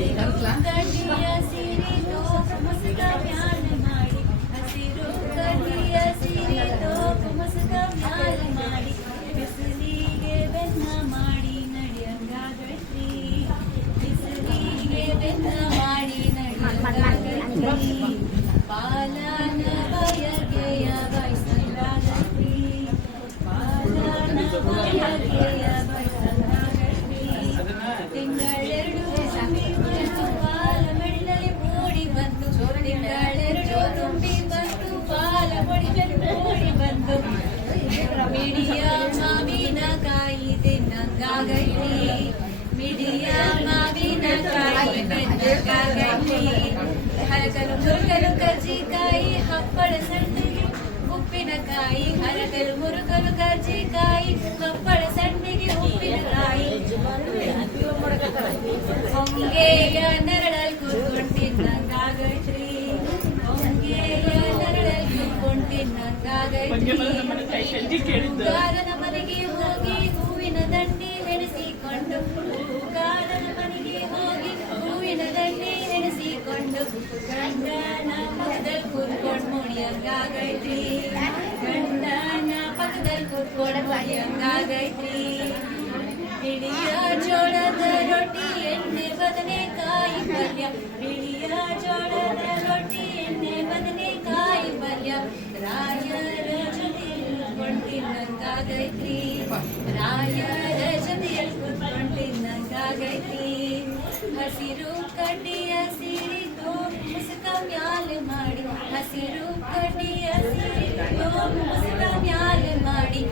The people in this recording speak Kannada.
ಕಡ್ಡಿಯ ಸೀರೆ ತೋಪು ಮುಸುಕ ಮ್ಯಾಲ ಮಾಡಿ ಹಸಿರು ಕಡ್ಡಿಯ ಸೀರೆ ತೋಪು ಮುಸುಕ ಮ್ಯಾಲ ಮಾಡಿ ಬಿಸಿಲಿಗೆ ಬೆನ್ನ ಮಾಡಿ ನಡೆಯಂಗಾಗೈತ್ರಿ ಬಿಸಿಲಿಗೆ ಬೆನ್ನ ಮಾಡಿ ನಡೆಯಂಗಾಗೈತ್ರಿ ಪಾಲನ ಬಯಕೆಯ ಬಯಸಂಗಾಗೈತ್ರಿ ಪಾಲನ ಬಯಕೆಯ ಬಯಸಂಗಾಗೈತ್ರಿ ತಿಂಗಳೆರಡು ಪಾಲ ಮೆಳ್ಳಲಿ ಮೂಡಿ ಬಂತು ತಿಂಗಳೆರಡು ತುಂಬಿ ಬಂತು ಪಾಲ ಮಡಿಲಲ್ಲಿ ಮೂಡಿ ಬಂತು ಮಿಡಿಯ ಮಾವಿನಕಾಯಿ ತಿನ್ನಂಗಾಗೈತಿ ಮಿಡಿಯ ಮಾವಿನಕಾಯಿ ತಿನ್ನಂಗಾಗೈತಿ ಹರಕಲು ಮುರುಕಲು ಕರ್ಜಿಕಾಯಿ ಹಪ್ಪಳ ಸಂಡಿಗೆ ಉಪ್ಪಿನಕಾಯಿ ಹರಕಲು ಮುರುಕಲು ಕರ್ಜಿಕಾಯಿ ಹಪ್ಪಳ ಸಂಡಿಗೆ ಉಪ್ಪಿನಕಾಯಿ ಹೊಂಗೆಯ ನೆರಳಲ್ಲಿ ಕೂತ್ಕೊಂಡು ತಿನ್ನಂಗಾಗೈತ್ರಿ ಹೊಂಗೆಯ ನೆರಳಲ್ಲಿ ಕೂತ್ಕೊಂಡು ತಿನ್ನಂಗಾಗೈತ್ರಿ ಹೂಗಾರನ ಮನೆಗೆ ಹೋಗಿ ಹೂವಿನ ದಂಡಿ ಎಣಿಸಿಕೊಂಡು ಹೂಗಾರನ ಮನೆಗೆ ಹೋಗಿ ಹೂವಿನ ದಂಡಿ ಎಣಿಸಿಕೊಂಡು ಗಂಡನ ಪಕ್ಕದಲ್ಲಿ ಕೂತ್ಕೊಂಡು ಮುಡಿಯಂಗಾಗೈತ್ರಿ ಗಂಡನ ಪಕ್ಕದಲ್ಲಿ ಕೂತ್ಕೊಂಡು ಮುಡಿಯಂಗಾಗೈತ್ರಿ ಬಿಳಿಯ ಜೋಳದ ರೊಟ್ಟಿ ಎಣ್ಣೆ ಬದನೆಕಾಯಿ ಪಲ್ಯ ಬಿಳಿಯ ಜೋಳದ ರೊಟ್ಟಿ ಎಣ್ಣೆ ಬದನೆಕಾಯಿ ಪಲ್ಯ ರಾಯರ ಜೊತೆಯಲ್ಲಿ ಕೂತ್ಕೊಂಡು ತಿನ್ನಂಗಾಗೈತ್ರಿ ರಾಯರ ಜೊತೆಯಲ್ಲಿ ಕೂತ್ಕೊಂಡು ತಿನ್ನಂಗಾಗೈತ್ರಿ ಹಸಿರು ಕಡ್ಡಿಯ ಸೀರೆ ತೋಪು ಮುಸುಕ ಮ್ಯಾಲ ಮಾಡಿ ಹಸಿರು ಕಡ್ಡಿಯ ಸೀರೆ ತೋಪು ಮುಸುಕ ಮ್ಯಾಲ ಮಾಡಿ